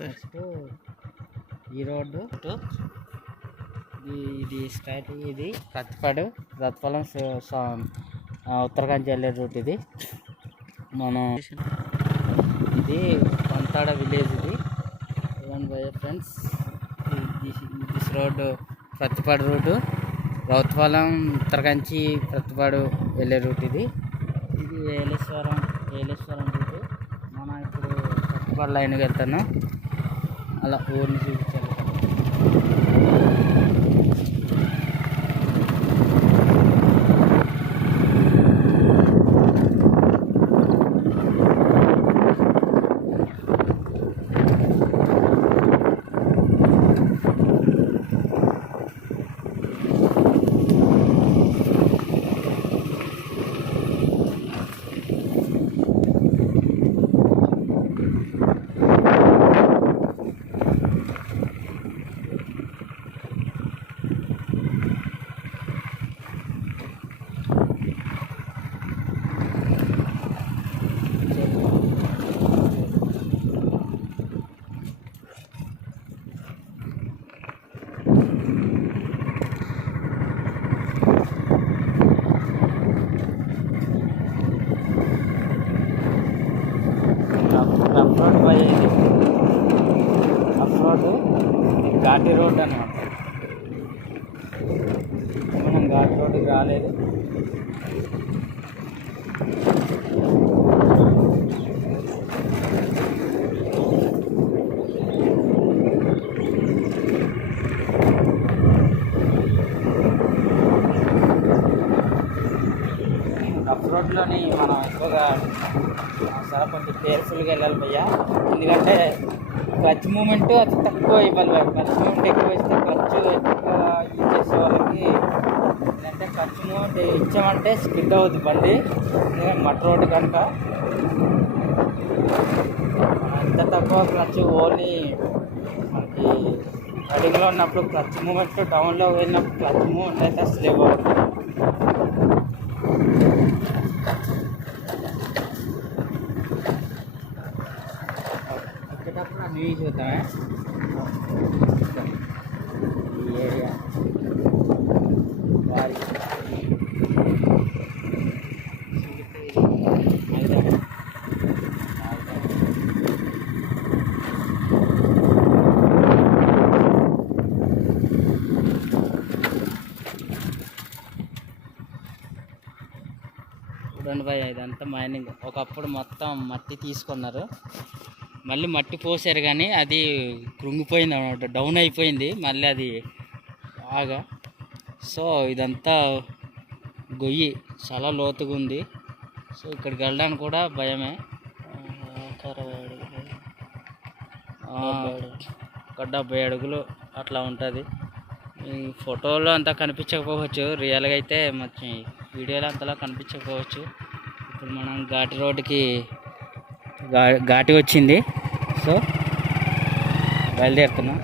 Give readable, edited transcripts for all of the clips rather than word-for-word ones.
Next ఈ road ఇది straight, ఇది రత్పాడు ఉత్తరాఖండ్ వెళ్ళే రూట్ ఇది. మనం ఇది పంతాడ విలేజ్ ఇది. చూడండి భయ్య friends, this road Prathipadu route, Rautpalem Uttarakanchi Prathipadu వెళ్ళే రూట్ ఇది. ఇది ఏలేశ్వరం రూటు. మనం ఇప్పుడు ప్రతిపాడు లైన్కి వెళ్తున్నాం. అలా ఊరిని చూపించాలి. ఘాటి రోడ్ అన్నమాట. మనం ఘాటి రోడ్డుకి రాలేదు. రఫ్ రోడ్లోని మనం ఎక్కువగా చాలా కొంచెం కేర్ఫుల్గా వెళ్ళాలి భయ్యా. ఎందుకంటే క్లచ్ మూమెంట్ అతి తక్కువ ఇవ్వాలి. క్లచ్ మూమెంట్ ఎక్కువ ఇస్తే క్లచ్ ఎక్కువ యూజ్ చేసే వాళ్ళకి ఏంటంటే క్లచ్ మూమెంట్ ఇచ్చామంటే స్కిడ్ అవుతుంది బండి. ఎందుకంటే మట్ రోడ్డు కనుక ఎంత తక్కువ క్లచ్, ఓన్లీ మనకి రైడింగ్లో ఉన్నప్పుడు క్లచ్ మూమెంట్, టౌన్లో వెళ్ళినప్పుడు క్లచ్ మూమెంట్ అయితే అసలు ఇవ్వదు. ఎక్కేటప్పుడు అన్నీ చూద్దామే. ఈ ఏరియా వారి చూడండి భయ్య, ఇదంతా మైనింగ్. ఒకప్పుడు మొత్తం మట్టి తీసుకున్నారు, మళ్ళీ మట్టి పోసారు కానీ అది కృంగిపోయింది అన్నమాట, డౌన్ అయిపోయింది మళ్ళీ అది బాగా. సో ఇదంతా గొయ్యి చాలా లోతుగా ఉంది. సో ఇక్కడికి వెళ్ళడానికి కూడా భయమే. ఒక 70 అడుగులు అట్లా ఉంటుంది. ఈ ఫోటోలో అంతా కనిపించకపోవచ్చు, రియల్గా అయితే మంచి వీడియోలో అంతలా కనిపించకపోవచ్చు. ఇప్పుడు మనం ఘాటి రోడ్డుకి ఘాటి వచ్చింది. సో బయలుదేరుతున్నాం.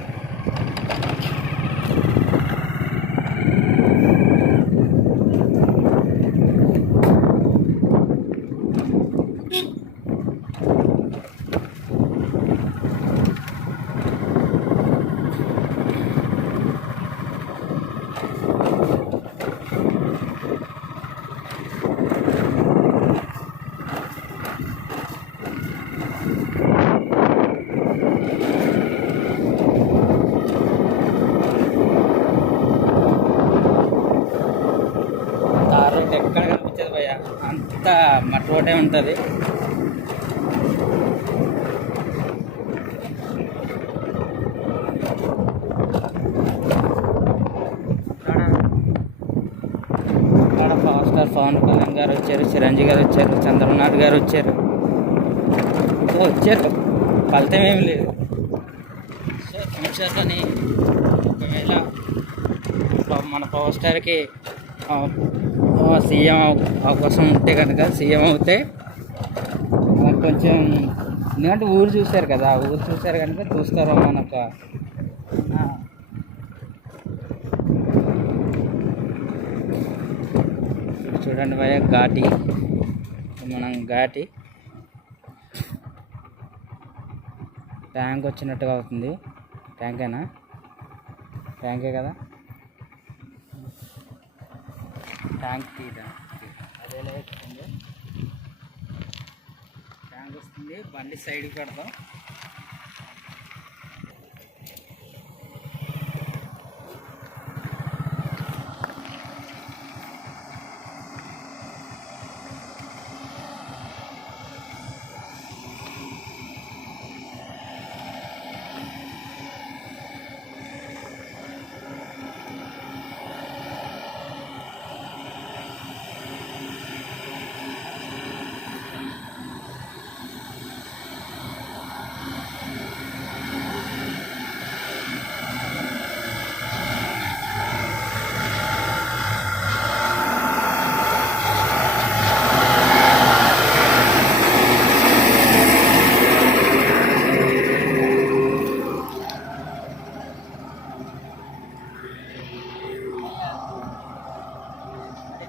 ఎక్కడ కనిపించదు భయ్య, అంతా మట్టి రోడ్డే ఉంటుంది. ఇక్కడ పవర్ స్టార్ పవన్ కళ్యాణ్ గారు వచ్చారు, చిరంజీవి గారు వచ్చారు, చంద్రబాబు నాయుడు గారు వచ్చారు. ఫలితం ఏమి లేదు. సో ఫ్యూచర్లోని ఒకవేళ మన పవర్ స్టార్కి సీఎం అవకాశం ఉంటే కనుక, సీఎం అవుతే మనకు కొంచెం, ఎందుకంటే ఊరు చూశారు కదా, ఊరు చూశారు కనుక చూస్తారో మనకు. చూడండి భయ్య, ఘాటి, మనం ఘాటి ట్యాంక్ వచ్చినట్టుగా అవుతుంది. ట్యాంకేనా? ట్యాంకే కదా. ట్యాంక్ తీదా అదేలా వస్తుంది. ట్యాంక్ వస్తుంది. బండి సైడ్కి పెడతాం.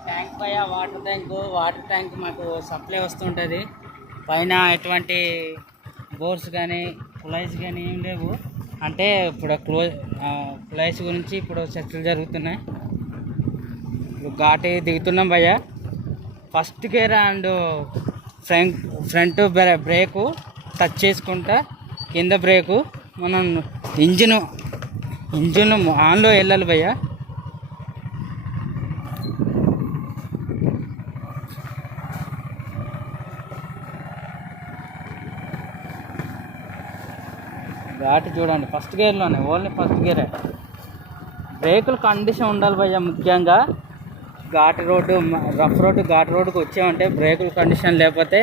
ట్యాంక్ పై వాటర్ ట్యాంక్ మాకు సప్లై వస్తుంటుంది. పైన ఎటువంటి బోర్స్ కానీ కుళాయిస్ కానీ ఏం లేవు. అంటే ఇప్పుడు కుళాయిస్ గురించి ఇప్పుడు చర్చలు జరుగుతున్నాయి. ఇప్పుడు ఘాటి దిగుతున్నాం భయ్య. First gear and front brake touch చేసుకుంటా, కింద బ్రేకు మనం ఇంజిన్ ఆన్లో వెళ్ళాలి భయ్య. ఘాటి చూడండి, ఫస్ట్ గేర్లోనే, ఓన్లీ ఫస్ట్ గేరే. బ్రేకులు కండిషన్ ఉండాలి భయ్య. ముఖ్యంగా Ghaati road, rough road, Ghaati రోడ్డుకి వచ్చామంటే బ్రేకులు కండిషన్ లేకపోతే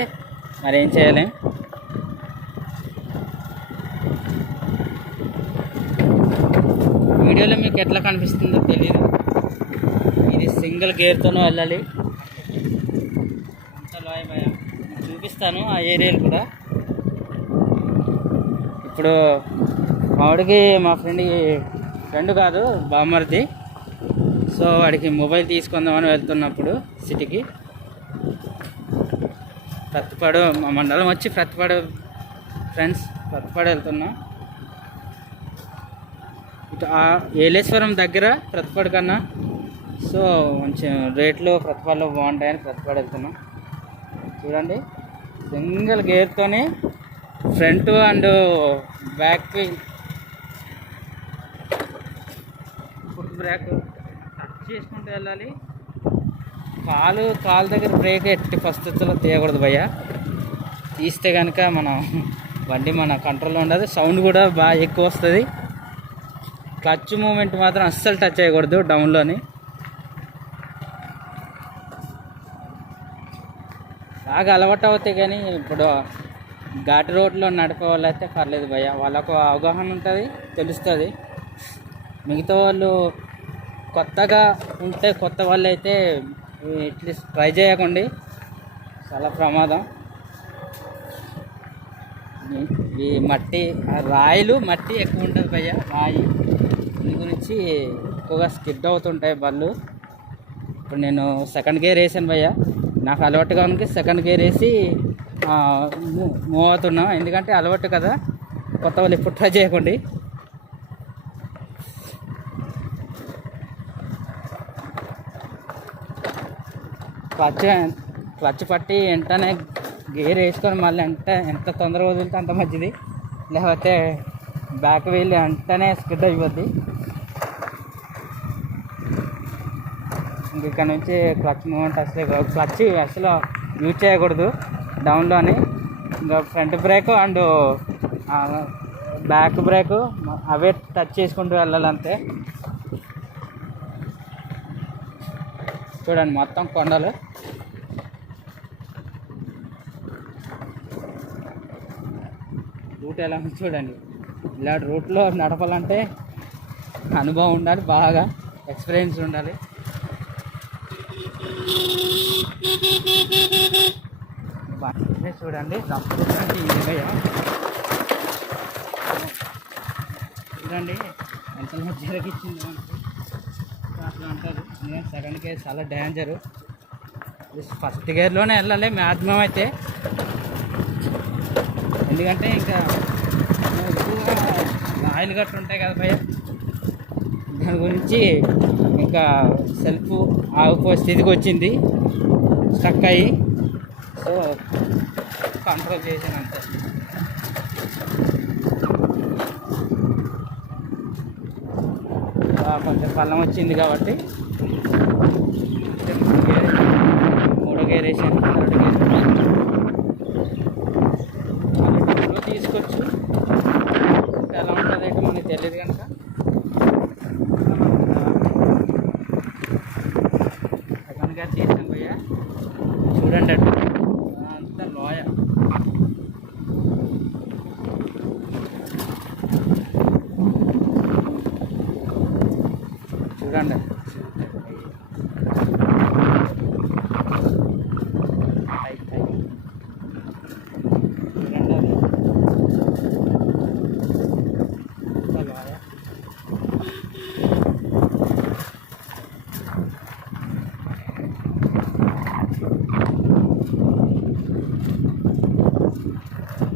మరి ఏం చేయలేం. వీడియోలో మీకు ఎట్లా కనిపిస్తుందో తెలియదు. ఇది సింగిల్ గేర్తోనే వెళ్ళాలి. అంత లాయ్ భయ చూపిస్తాను ఆ ఏరియాలు కూడా. ఇప్పుడు మావాడికి, మా ఫ్రెండ్ కాదు బామ్మర్ది, సో వాడికి మొబైల్ తీసుకుందామని వెళ్తున్నప్పుడు సిటీకి, ప్రతిపాడు మా మండలం వచ్చి ప్రతిపాడు ఫ్రెండ్స్, ప్రతిపాడు వెళ్తున్నా. ఇటు ఏలేశ్వరం దగ్గర ప్రతిపాడు కన్నా, సో కొంచెం రేట్లు ప్రతిపాడులో బాగుంటాయని ప్రతిపాడు వెళ్తున్నాం. చూడండి, సింగిల్ గేర్తోనే front and back foot brake touch చేసుకుంటూ వెళ్ళాలి. కాలు దగ్గర బ్రేక్ ఎట్టి పరిస్థితుల్లో తీయకూడదు భయ్య. తీస్తే కనుక బండి మన కంట్రోల్లో ఉండదు. సౌండ్ కూడా బాగా ఎక్కువ వస్తుంది. క్లచ్ మూమెంట్ మాత్రం అస్సలు టచ్ చేయకూడదు డౌన్లోని. బాగా అలవాటు అవుతాయి. కానీ ఇప్పుడు ఘాటి రోడ్లో నడిపే వాళ్ళు అయితే పర్లేదు భయ్య, వాళ్ళకు అవగాహన ఉంటుంది, తెలుస్తుంది. మిగతా వాళ్ళు కొత్తగా ఉంటే, కొత్త వాళ్ళు అయితే అట్లీస్ట్ ట్రై చేయకండి, చాలా ప్రమాదం. ఈ రాయిలు మట్టి ఎక్కువ ఉంటుంది భయ్య, రాయి. దీని గురించి ఎక్కువగా స్కిడ్ అవుతుంటాయి బళ్ళు. ఇప్పుడు నేను సెకండ్ గేర్ వేసాను భయ్య. నాకు అలవాటుగా ఉంది సెకండ్ గేర్ వేసి మూవ్ అవుతున్నా. ఎందుకంటే అలవాటు కదా, కొత్త వాళ్ళు ఎప్పుడు ట్రై చేయకండి. క్లచ్ పట్టి వెంటనే గేర్ వేసుకొని మళ్ళీ ఎంత తొందరగా వదిలితే అంత మంచిది. లేకపోతే బ్యాక్ వెళ్ళి వెంటనే స్కిడ్ అయిపోద్ది. ఇక్కడ నుంచి క్లచ్ మూమెంట్ అసలు యూజ్ చేయకూడదు డౌన్లోని. ఇంకా front brake and back break away touch చేసుకుంటూ వెళ్ళాలి అంతే. చూడండి, మొత్తం కొండలు. రూట్ ఎలా ఉంది చూడండి. ఇలాంటి రూట్లో నడపాలంటే అనుభవం ఉండాలి, బాగా ఎక్స్పీరియన్స్ ఉండాలి. చూడండి, చూడండి ఎంత జరిగిచ్చింది అట్లా అంటారు. సెకండ్ గేర్ చాలా డేంజరు. ఫస్ట్ గేర్లోనే వెళ్ళాలి మ్యాక్సిమం అయితే. ఎందుకంటే ఇంకా ఆయిల్ గట్టు ఉంటాయి కదా భయ్య, దాని గురించి ఇంకా సెల్ఫ్ ఆగిపోయే స్థితికి వచ్చింది, స్టక్ అయ్యి. సో కంట్రోల్ చేసాను అంతే. కొంచెం పల్లం వచ్చింది కాబట్టి మూడో గేర్ వేసాను, తీసుకొచ్చు ఎలా ఉంటుంది అంటే మనకి తెలియదు కనుక సెకండ్ గేర్ తీసాను భయ్య. చూడండి అటు అంతా లోయ, చూడండి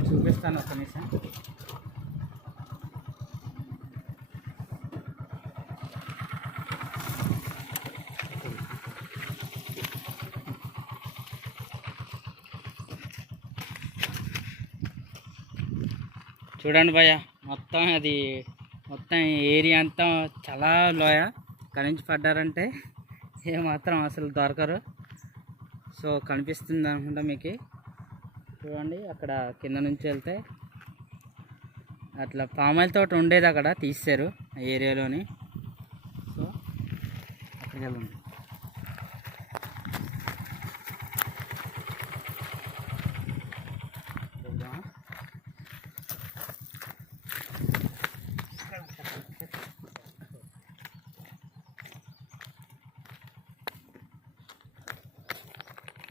చూపిస్తాను ఒక నిమిషం. చూడండి భయ్య, మొత్తం అది మొత్తం ఏరియా అంతా చాలా లోయ. అక్కడి నుంచి పడ్డారంటే ఏమాత్రం అసలు దొరకరు. సో కనిపిస్తుంది అనుకుంటా మీకు, చూడండి అక్కడ కింద నుంచి వెళ్తే అట్లా పామాయిల్ తోట ఉండేది, అక్కడ తీసారు ఆ ఏరియాలోని. సో అక్కడికి వెళ్ళండి.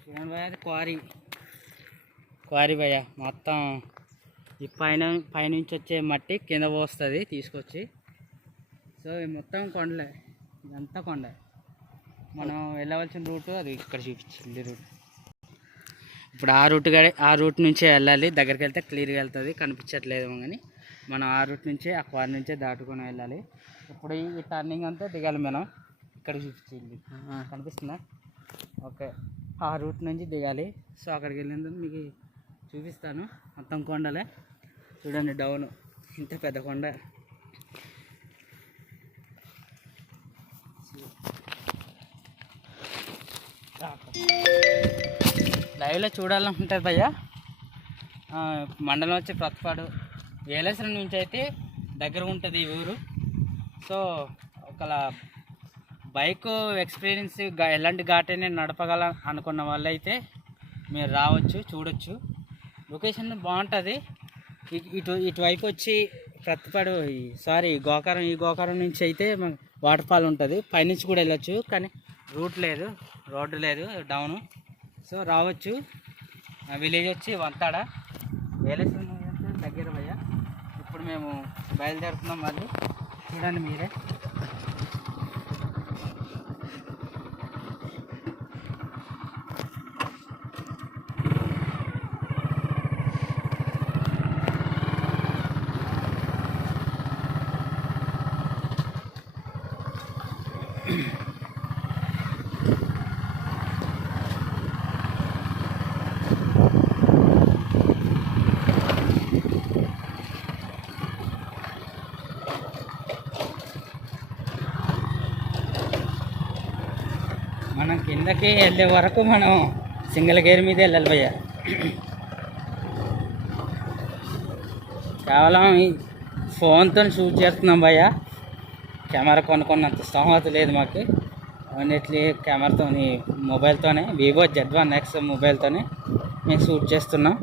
చూడండి భయ్య, అది క్వారీ భయ్య. మొత్తం ఈ పైనుంచి వచ్చే మట్టి కింద పోస్తుంది తీసుకొచ్చి. సో ఇది మొత్తం కొండలే, ఇదంతా కొండ. మనం వెళ్ళవలసిన రూటు అది ఇక్కడ చూపించింది రూట్. ఇప్పుడు ఆ రూట్ నుంచే వెళ్ళాలి. దగ్గరికి వెళ్తే క్లియర్గా వెళ్తుంది, కనిపించట్లేదు కానీ మనం ఆ రూట్ నుంచే ఆ క్వారీ నుంచే దాటుకొని వెళ్ళాలి. ఇప్పుడు ఈ టర్నింగ్ అంతా దిగాలి మనం. ఇక్కడ చూపించింది కనిపిస్తుందా? ఓకే, ఆ రూట్ నుంచి దిగాలి. సో అక్కడికి వెళ్ళినందుకు మీకు చూపిస్తాను. మొత్తం కొండలే, చూడండి డౌన్ ఇంత పెద్ద కొండ. లైవ్లో చూడాలనుకుంటారు భయ్య. మండలం వచ్చి ప్రతిపాడు, వేలేశ్వరం నుంచి అయితే దగ్గర ఉంటుంది ఈ ఊరు. సో ఒకలా బైక్ ఎక్స్పీరియన్స్ ఎలాంటి ఘాటైనా నడపగల అనుకున్న వాళ్ళైతే మీరు రావచ్చు, చూడొచ్చు. లొకేషన్ బాగుంటుంది. ఇటువైపు వచ్చి ప్రతిపాడు ఈ గోకారం నుంచి అయితే వాటర్ ఫాల్ ఉంటుంది. పైనుంచి కూడా వెళ్ళొచ్చు, కానీ రోడ్డు లేదు, డౌను. సో రావచ్చు. విలేజ్ వచ్చి వంతాడ, వేలేశ్వరం దగ్గర భయ్య. ఇప్పుడు మేము బయలుదేరుతున్నాం. మళ్ళీ చూడండి మీరే. మనం కిందకి వెళ్ళే వరకు మనం సింగిల్ గేర్ మీద వెళ్ళాలి భయ్య. కేవలం ఈ ఫోన్తో షూట్ చేస్తున్నాం భయ్య. కెమెరా కొనుక్కున్నంత స్తోమత లేదు మాకు. అన్నిట్లీ కెమెరాతో, మొబైల్తోనే, వివో Z1X మొబైల్తోనే మేము షూట్ చేస్తున్నాం.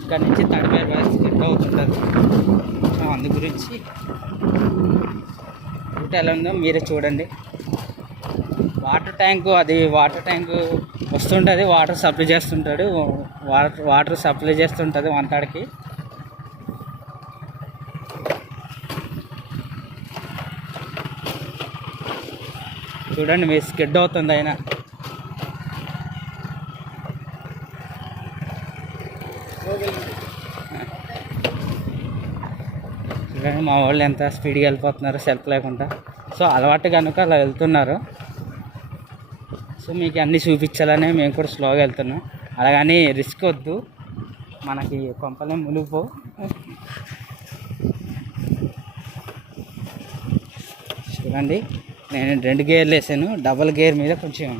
ఇక్కడ నుంచి తడిపేరు వయసు ఎక్కువ అవుతుంటుంది. అందు గురించి రూట్ ఎలా ఉందో మీరే చూడండి. వాటర్ ట్యాంకు వస్తుంటుంది, వాటర్ సప్లై చేస్తుంటాడు, వాటర్ సప్లై చేస్తుంటుంది వంతాడికి. చూడండి మీరు స్కిడ్ అవుతుంది అయినా. కానీ మా వాళ్ళు ఎంత స్పీడ్గా వెళ్ళిపోతున్నారు సెల్ఫ్ లేకుండా. సో అలవాటు కనుక అలా వెళ్తున్నారు. సో మీకు అన్నీ చూపించాలనే మేము కూడా స్లోగా వెళ్తున్నాం. అలాగని రిస్క్ వద్దు, మనకి కొంపలే ములుపు. చూడండి, నేను 2 గేర్లు వేసాను. డబల్ గేర్ మీద కొంచెం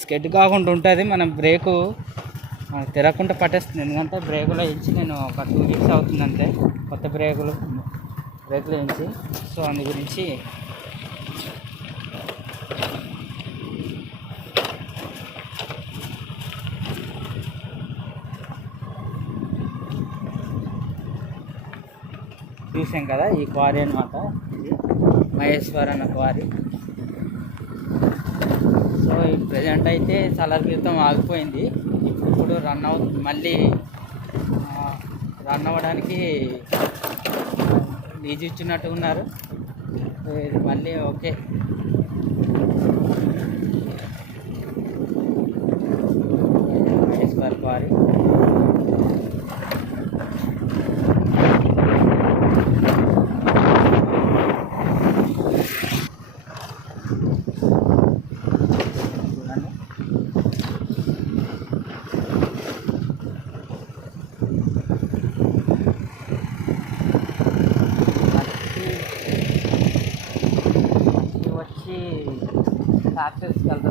స్కెడ్ కాకుండా ఉంటుంది. మనం బ్రేకు తిరగకుండా పట్టేస్తుంది. ఎందుకంటే బ్రేకులో వేయించి నేను ఒక 2 వీక్స్ అవుతుంది అంతే, కొత్త బ్రేకులు వేయించి. సో అందు గురించి చూసాం కదా, ఈ క్వారీ అనమాట. ఇది మహేశ్వర్ అన్న క్వారీ. సో ఈ ప్రజెంట్ అయితే చాలా క్రితం ఆగిపోయింది. ఇప్పుడు మళ్ళీ రన్ అవ్వడానికి లీజ్ ఇచ్చినట్టు ఉన్నారు. ఇది మళ్ళీ ఓకే. మహేశ్వర్ క్వారీ ఫ్యాక్టరీస్కి వెళ్తుంది